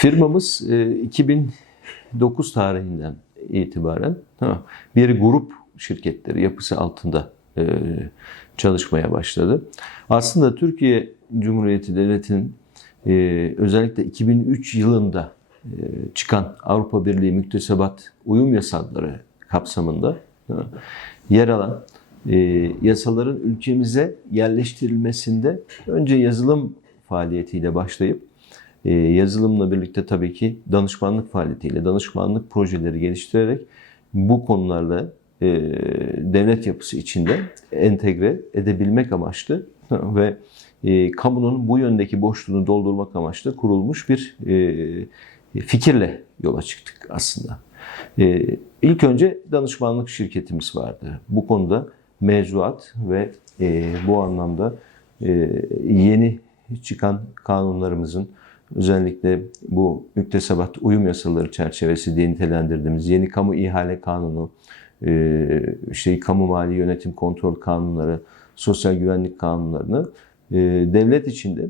E, firmamız e, 2009 tarihinden itibaren bir grup şirketleri yapısı altında e, çalışmaya başladı. Aslında Türkiye Cumhuriyeti Devleti'nin e, özellikle 2003 yılında e, çıkan Avrupa Birliği Müktesebat Uyum Yasaları kapsamında yer alan e, yasaların ülkemize yerleştirilmesinde önce yazılım faaliyetiyle başlayıp e, yazılımla birlikte tabii ki danışmanlık faaliyetiyle, danışmanlık projeleri geliştirerek bu konularla e, devlet yapısı içinde entegre edebilmek amaçlı ve e, kamunun bu yöndeki boşluğunu doldurmak amaçlı kurulmuş bir e, fikirle yola çıktık aslında. E, ilk önce danışmanlık şirketimiz vardı. Bu konuda mevzuat ve e, bu anlamda yeni çıkan kanunlarımızın özellikle bu müktesebat uyum yasaları çerçevesi diye nitelendirdiğimiz yeni kamu ihale kanunu, e, işte kamu mali yönetim kontrol kanunları, sosyal güvenlik kanunlarını e, devlet içinde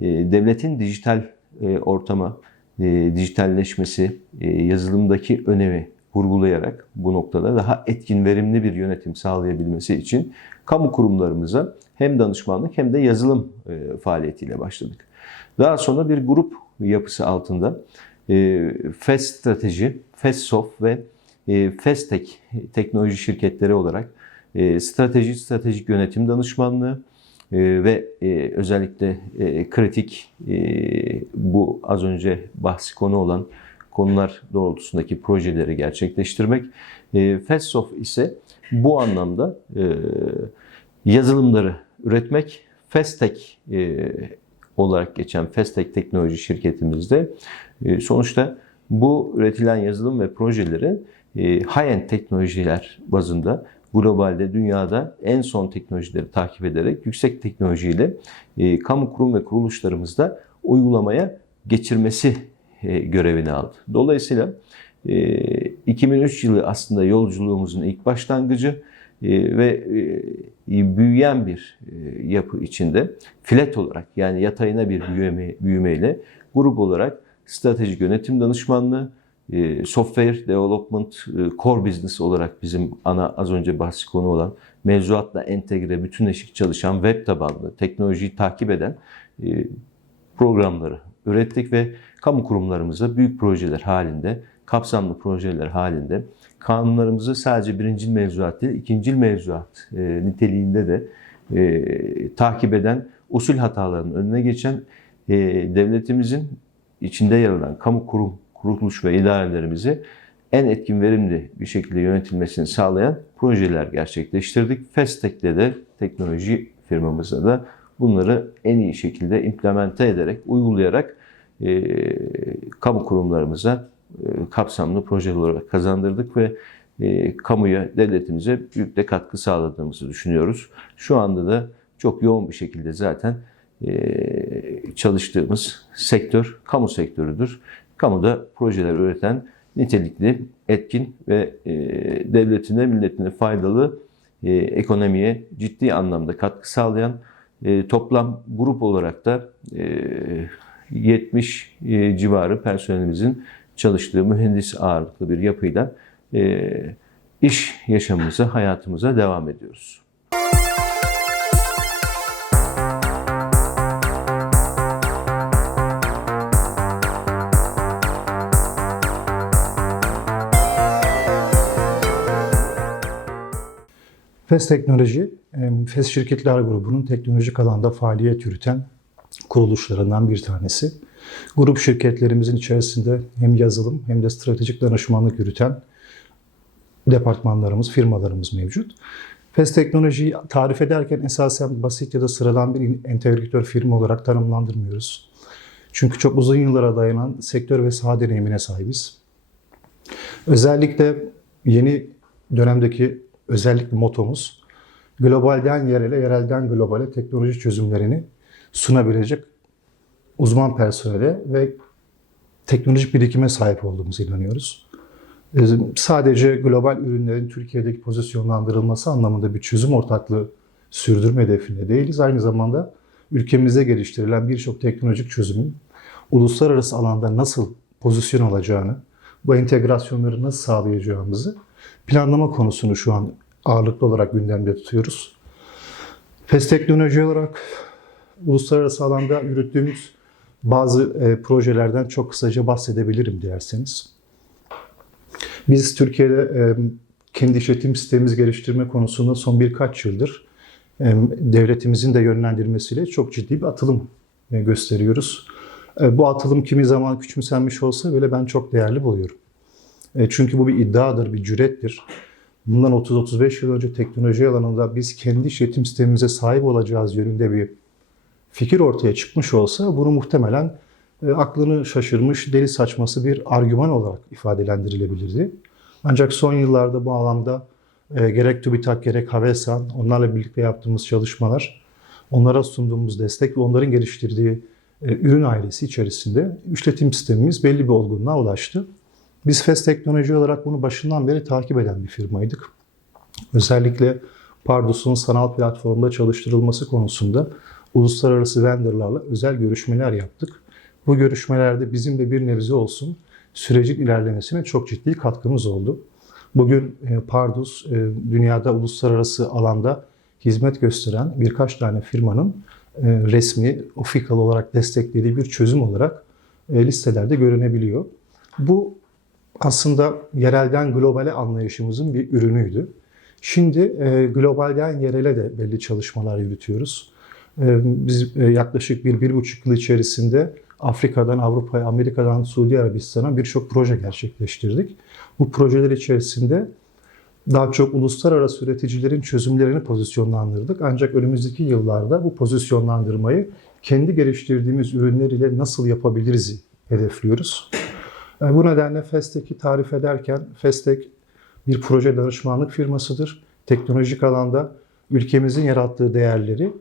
e, devletin dijital ortama, dijitalleşmesi, yazılımdaki önemi vurgulayarak bu noktada daha etkin, verimli bir yönetim sağlayabilmesi için kamu kurumlarımıza hem danışmanlık hem de yazılım faaliyetiyle başladık. Daha sonra bir grup yapısı altında e, FES Strateji, FESSOF ve e, FESTEK teknoloji şirketleri olarak e, strateji, stratejik yönetim danışmanlığı ve özellikle kritik bu az önce bahsi konu olan konular doğrultusundaki projeleri gerçekleştirmek. FESSOF ise bu anlamda yazılımları üretmek, FESTEK olarak geçen Festek Teknoloji şirketimizde e, sonuçta bu üretilen yazılım ve projeleri e, high-end teknolojiler bazında globalde dünyada en son teknolojileri takip ederek yüksek teknolojiyle e, kamu kurum ve kuruluşlarımızda uygulamaya geçirmesi görevini aldı. Dolayısıyla 2003 yılı aslında yolculuğumuzun ilk başlangıcı ve büyüyen bir yapı içinde filet olarak yani yatayına bir büyüme, büyümeyle grup olarak stratejik yönetim danışmanlığı, software development core business olarak bizim ana az önce bahsi konu olan mevzuatla entegre, bütünleşik çalışan web tabanlı, teknolojiyi takip eden programları ürettik ve kamu kurumlarımıza büyük projeler halinde, kapsamlı projeler halinde kanunlarımızı sadece birincil mevzuat değil, ikincil mevzuat e, niteliğinde de e, takip eden, usul hatalarının önüne geçen e, devletimizin içinde yer alan kamu kurum, kuruluş ve idarelerimizi en etkin verimli bir şekilde yönetilmesini sağlayan projeler gerçekleştirdik. Festek'le de teknoloji firmamızda da bunları en iyi şekilde implemente ederek, uygulayarak e, kamu kurumlarımıza kapsamlı projeler kazandırdık ve e, kamuya, devletimize büyük de katkı sağladığımızı düşünüyoruz. Şu anda da çok yoğun bir şekilde zaten e, çalıştığımız sektör kamu sektörüdür. Kamuda projeler üreten nitelikli, etkin ve devletine, milletine faydalı ekonomiye ciddi anlamda katkı sağlayan toplam grup olarak da 70 civarı personelimizin çalıştığı mühendis ağırlıklı bir yapıyla e, iş yaşamımıza, hayatımıza devam ediyoruz. FES Teknoloji, FES Şirketler Grubu'nun teknolojik alanda faaliyet yürüten kuruluşlarından bir tanesi. Grup şirketlerimizin içerisinde hem yazılım hem de stratejik danışmanlık yürüten departmanlarımız, firmalarımız mevcut. FES Teknoloji'yi tarif ederken esasen basit ya da sıradan bir entegratör firma olarak tanımlandırmıyoruz. Çünkü çok uzun yıllara dayanan sektör ve saha deneyimine sahibiz. Özellikle yeni dönemdeki özellikle motomuz globalden yerele, yerelden globale teknoloji çözümlerini sunabilecek uzman personele ve teknolojik birikime sahip olduğumuza inanıyoruz. Ee, sadece global ürünlerin Türkiye'deki pozisyonlandırılması anlamında bir çözüm ortaklığı sürdürme hedefinde değiliz. Aynı zamanda ülkemizde geliştirilen birçok teknolojik çözümün uluslararası alanda nasıl pozisyon alacağını, bu entegrasyonları nasıl sağlayacağımızı planlama konusunu şu an ağırlıklı olarak gündemde tutuyoruz. FES teknoloji olarak uluslararası alanda yürüttüğümüz bazı e, projelerden çok kısaca bahsedebilirim dilerseniz. Biz Türkiye'de e, kendi işletim sistemimizi geliştirme konusunda son birkaç yıldır e, devletimizin de yönlendirmesiyle çok ciddi bir atılım e, gösteriyoruz. E, bu atılım kimi zaman küçümsenmiş olsa bile ben çok değerli buluyorum. E, çünkü bu bir iddiadır, bir cürettir. Bundan 30-35 yıl önce teknoloji alanında biz kendi işletim sistemimize sahip olacağız yönünde bir fikir ortaya çıkmış olsa bunu muhtemelen e, aklını şaşırmış, deli saçması bir argüman olarak ifadelendirilebilirdi. Ancak son yıllarda bu alanda e, gerek TÜBİTAK gerek Havelsan onlarla birlikte yaptığımız çalışmalar, onlara sunduğumuz destek ve onların geliştirdiği e, ürün ailesi içerisinde işletim sistemimiz belli bir olgunluğa ulaştı. Biz FES Teknoloji olarak bunu başından beri takip eden bir firmaydık. Özellikle Pardus'un sanal platformda çalıştırılması konusunda uluslararası vendorlarla özel görüşmeler yaptık. Bu görüşmelerde bizim de bir nebze olsun sürecin ilerlemesine çok ciddi katkımız oldu. Bugün e, Pardus e, dünyada uluslararası alanda hizmet gösteren birkaç tane firmanın e, resmi, official olarak desteklediği bir çözüm olarak listelerde görünebiliyor. Bu aslında yerelden globale anlayışımızın bir ürünüydü. Şimdi globalden yerele de belli çalışmalar yürütüyoruz. E, biz e, yaklaşık bir, bir buçuk yıl içerisinde Afrika'dan Avrupa'ya, Amerika'dan Suudi Arabistan'a birçok proje gerçekleştirdik. Bu projeler içerisinde daha çok uluslararası üreticilerin çözümlerini pozisyonlandırdık. Ancak önümüzdeki yıllarda bu pozisyonlandırmayı kendi geliştirdiğimiz ürünler ile nasıl yapabiliriz hedefliyoruz. E, Bu nedenle FESTEK'i tarif ederken FESTEK bir proje danışmanlık firmasıdır. Teknolojik alanda ülkemizin yarattığı değerleri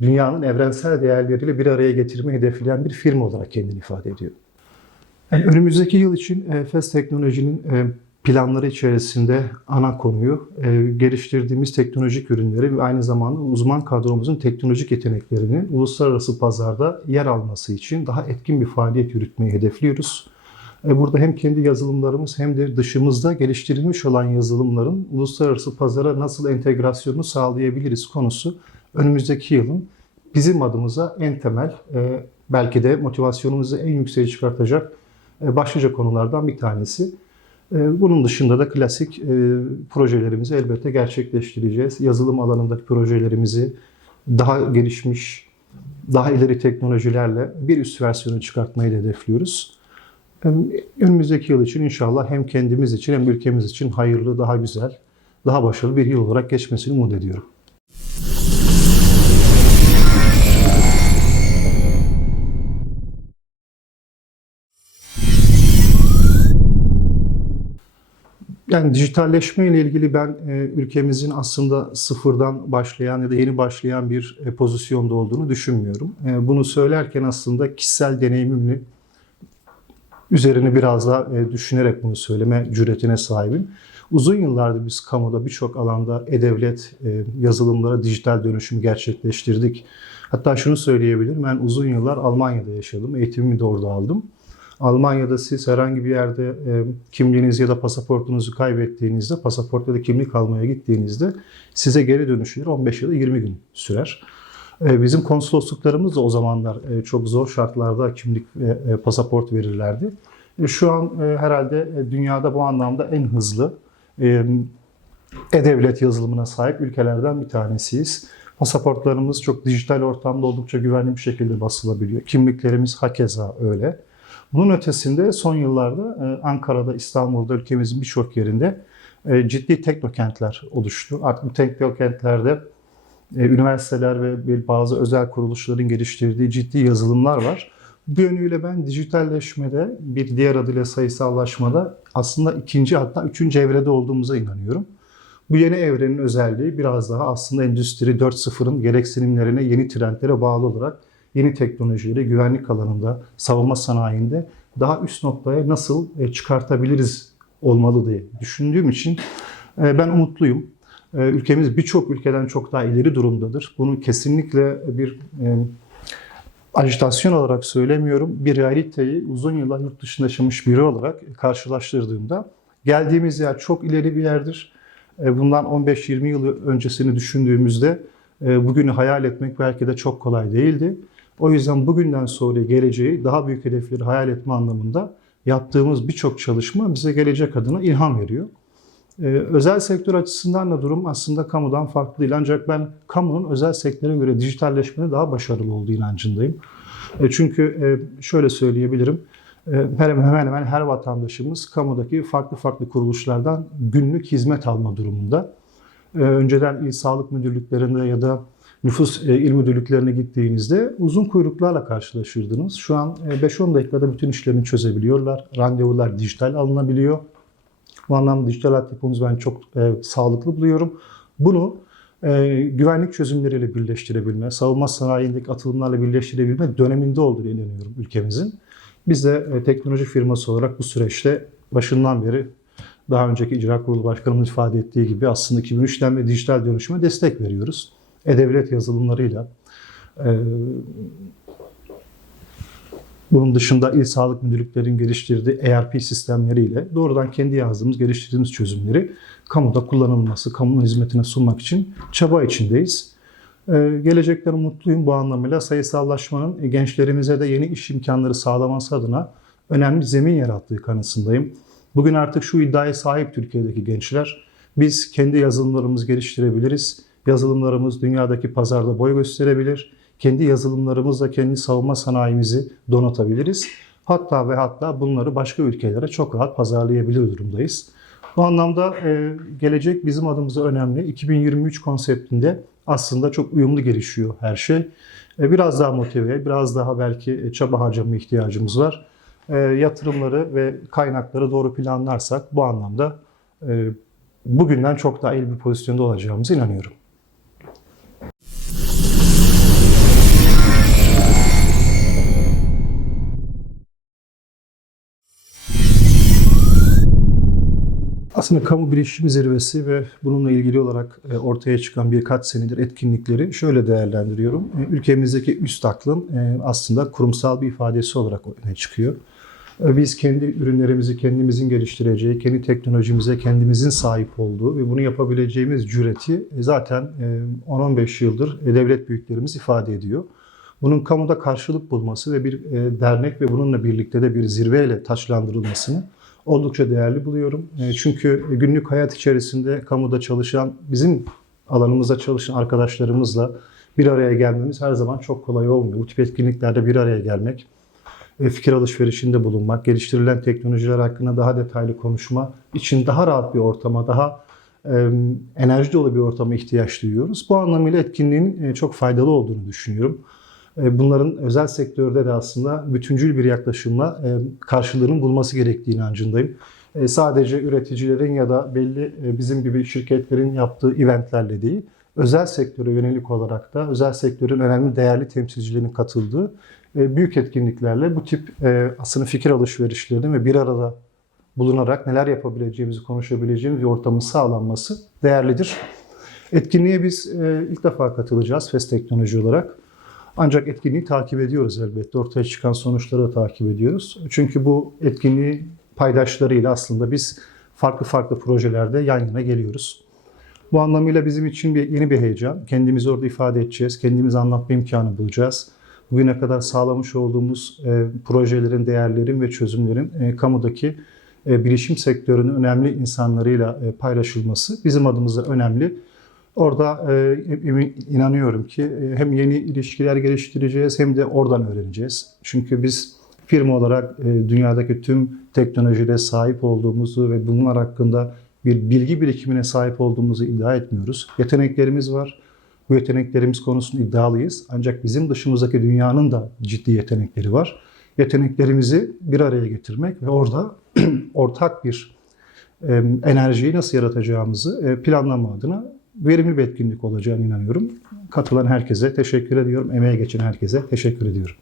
dünyanın evrensel değerleriyle bir araya getirmeyi hedefleyen bir firma olarak kendini ifade ediyor. Yani önümüzdeki yıl için e, FES Teknoloji'nin e, planları içerisinde ana konuyu e, geliştirdiğimiz teknolojik ürünleri ve aynı zamanda uzman kadromuzun teknolojik yeteneklerinin uluslararası pazarda yer alması için daha etkin bir faaliyet yürütmeyi hedefliyoruz. Burada hem kendi yazılımlarımız hem de dışımızda geliştirilmiş olan yazılımların uluslararası pazara nasıl entegrasyonunu sağlayabiliriz konusu önümüzdeki yılın bizim adımıza en temel, e, belki de motivasyonumuzu en yükseğe çıkartacak e, başlıca konulardan bir tanesi. E, Bunun dışında da klasik projelerimizi elbette gerçekleştireceğiz. Yazılım alanındaki projelerimizi daha gelişmiş, daha ileri teknolojilerle bir üst versiyonu çıkartmayı da hedefliyoruz. Önümüzdeki yıl için inşallah hem kendimiz için hem ülkemiz için hayırlı, daha güzel, daha başarılı bir yıl olarak geçmesini umut ediyorum. Yani dijitalleşme ile ilgili ben e, ülkemizin aslında sıfırdan başlayan ya da yeni başlayan bir e, pozisyonda olduğunu düşünmüyorum. E, bunu söylerken aslında kişisel deneyimimle üzerine biraz daha düşünerek bunu söyleme cüretine sahibim. Uzun yıllardır biz kamuda birçok alanda e-devlet yazılımlara dijital dönüşüm gerçekleştirdik. Hatta şunu söyleyebilirim, ben uzun yıllar Almanya'da yaşadım, eğitimimi de orada aldım. Almanya'da siz herhangi bir yerde e, kimliğinizi ya da pasaportunuzu kaybettiğinizde, pasaport ya da kimlik almaya gittiğinizde size geri dönüşleri 15 ya da 20 gün sürer. E, bizim konsolosluklarımız da o zamanlar e, çok zor şartlarda kimlik ve e, pasaport verirlerdi. E, şu an e, herhalde e, dünyada bu anlamda en hızlı e, e-devlet yazılımına sahip ülkelerden bir tanesiyiz. Pasaportlarımız çok dijital ortamda oldukça güvenli bir şekilde basılabiliyor. Kimliklerimiz hakeza öyle. Bunun ötesinde son yıllarda e, Ankara'da, İstanbul'da, ülkemizin birçok yerinde e, ciddi teknokentler oluştu. Artık bu teknokentlerde e, üniversiteler ve bazı özel kuruluşların geliştirdiği ciddi yazılımlar var. Bu yönüyle ben dijitalleşmede bir diğer adıyla sayısallaşmada aslında ikinci hatta üçüncü evrede olduğumuza inanıyorum. Bu yeni evrenin özelliği biraz daha aslında Endüstri 4.0'ın gereksinimlerine, yeni trendlere bağlı olarak yeni teknolojiyle güvenlik alanında, savunma sanayinde daha üst noktaya nasıl e, çıkartabiliriz olmalı diye düşündüğüm için e, ben umutluyum. E, Ülkemiz birçok ülkeden çok daha ileri durumdadır. Bunu kesinlikle bir ajitasyon olarak söylemiyorum. Bir realiteyi uzun yıllar yurt dışında yaşamış biri olarak karşılaştırdığımda geldiğimiz yer çok ileri bir yerdir. Bundan 15-20 yıl öncesini düşündüğümüzde bugünü hayal etmek belki de çok kolay değildi. O yüzden bugünden sonra geleceği daha büyük hedefleri hayal etme anlamında yaptığımız birçok çalışma bize gelecek adına ilham veriyor. Ee, özel sektör açısından da durum aslında kamudan farklı değil. Ancak ben kamunun özel sektöre göre dijitalleşmede daha başarılı olduğu inancındayım. E, çünkü e, şöyle söyleyebilirim. E, hemen hemen her vatandaşımız kamudaki farklı farklı kuruluşlardan günlük hizmet alma durumunda. E, önceden il sağlık müdürlüklerinde ya da nüfus e, il müdürlüklerine gittiğinizde uzun kuyruklarla karşılaşırdınız. Şu an e, 5-10 dakikada bütün işlerini çözebiliyorlar. Randevular dijital alınabiliyor. Bu anlamda dijital altyapımızı ben çok e, sağlıklı buluyorum. Bunu e, güvenlik çözümleriyle birleştirebilme, savunma sanayindeki atılımlarla birleştirebilme döneminde olduğunu inanıyorum ülkemizin. Biz de e, teknoloji firması olarak bu süreçte başından beri daha önceki icra kurulu başkanımın ifade ettiği gibi aslında 2003'ten ve dijital dönüşüme destek veriyoruz. E-Devlet yazılımlarıyla, e, bunun dışında il sağlık müdürlüklerinin geliştirdiği ERP sistemleriyle doğrudan kendi yazdığımız, geliştirdiğimiz çözümleri kamuda kullanılması, kamunun hizmetine sunmak için çaba içindeyiz. Ee, gelecekten umutluyum bu anlamıyla sayısallaşmanın gençlerimize de yeni iş imkanları sağlaması adına önemli zemin yarattığı kanısındayım. Bugün artık şu iddiaya sahip Türkiye'deki gençler, biz kendi yazılımlarımızı geliştirebiliriz, yazılımlarımız dünyadaki pazarda boy gösterebilir, kendi yazılımlarımızla kendi savunma sanayimizi donatabiliriz. Hatta ve hatta bunları başka ülkelere çok rahat pazarlayabilir durumdayız. Bu anlamda e, gelecek bizim adımıza önemli. 2023 konseptinde aslında çok uyumlu gelişiyor her şey. E, biraz daha motive, biraz daha belki çaba harcama ihtiyacımız var. E, yatırımları ve kaynakları doğru planlarsak bu anlamda e, bugünden çok daha iyi bir pozisyonda olacağımıza inanıyorum. Aslında kamu bilişim zirvesi ve bununla ilgili olarak e, ortaya çıkan birkaç senedir etkinlikleri şöyle değerlendiriyorum. E, Ülkemizdeki üst aklın e, aslında kurumsal bir ifadesi olarak öne çıkıyor. Biz kendi ürünlerimizi kendimizin geliştireceği, kendi teknolojimize kendimizin sahip olduğu ve bunu yapabileceğimiz cüreti zaten e, 10-15 yıldır devlet büyüklerimiz ifade ediyor. Bunun kamuda karşılık bulması ve bir dernek ve bununla birlikte de bir zirveyle taçlandırılmasını oldukça değerli buluyorum. E, Çünkü günlük hayat içerisinde kamuda çalışan, bizim alanımızda çalışan arkadaşlarımızla bir araya gelmemiz her zaman çok kolay olmuyor. Bu tip etkinliklerde bir araya gelmek, e, fikir alışverişinde bulunmak, geliştirilen teknolojiler hakkında daha detaylı konuşma için daha rahat bir ortama, daha e, enerji dolu bir ortama ihtiyaç duyuyoruz. Bu anlamıyla etkinliğin çok faydalı olduğunu düşünüyorum. E, Bunların özel sektörde de aslında bütüncül bir yaklaşımla e, karşılığının bulması gerektiği inancındayım. E, Sadece üreticilerin ya da belli bizim gibi şirketlerin yaptığı eventlerle değil, özel sektöre yönelik olarak da özel sektörün önemli değerli temsilcilerinin katıldığı büyük etkinliklerle bu tip aslında fikir alışverişlerinin ve bir arada bulunarak neler yapabileceğimizi konuşabileceğimiz bir ortamın sağlanması değerlidir. Etkinliğe biz ilk defa katılacağız FES Teknoloji olarak. Ancak etkinliği takip ediyoruz elbette. Ortaya çıkan sonuçları da takip ediyoruz. Çünkü bu etkinliği paydaşlarıyla aslında biz farklı farklı projelerde yan yana geliyoruz. Bu anlamıyla bizim için bir yeni bir heyecan. Kendimizi orada ifade edeceğiz. Kendimizi anlatma imkanı bulacağız. Bugüne kadar sağlamış olduğumuz e, projelerin, değerlerin ve çözümlerin e, kamudaki e, bilişim sektörünün önemli insanlarıyla e, paylaşılması bizim adımıza önemli. Orada e, inanıyorum ki e, hem yeni ilişkiler geliştireceğiz hem de oradan öğreneceğiz. Çünkü biz firma olarak e, dünyadaki tüm teknolojide sahip olduğumuzu ve bunlar hakkında bir bilgi birikimine sahip olduğumuzu iddia etmiyoruz. Yeteneklerimiz var. Bu yeteneklerimiz konusunda iddialıyız. Ancak bizim dışımızdaki dünyanın da ciddi yetenekleri var. Yeteneklerimizi bir araya getirmek ve orada ortak bir enerjiyi nasıl yaratacağımızı planlama adına verimli bir etkinlik olacağına inanıyorum. Katılan herkese teşekkür ediyorum. Emeğe geçen herkese teşekkür ediyorum.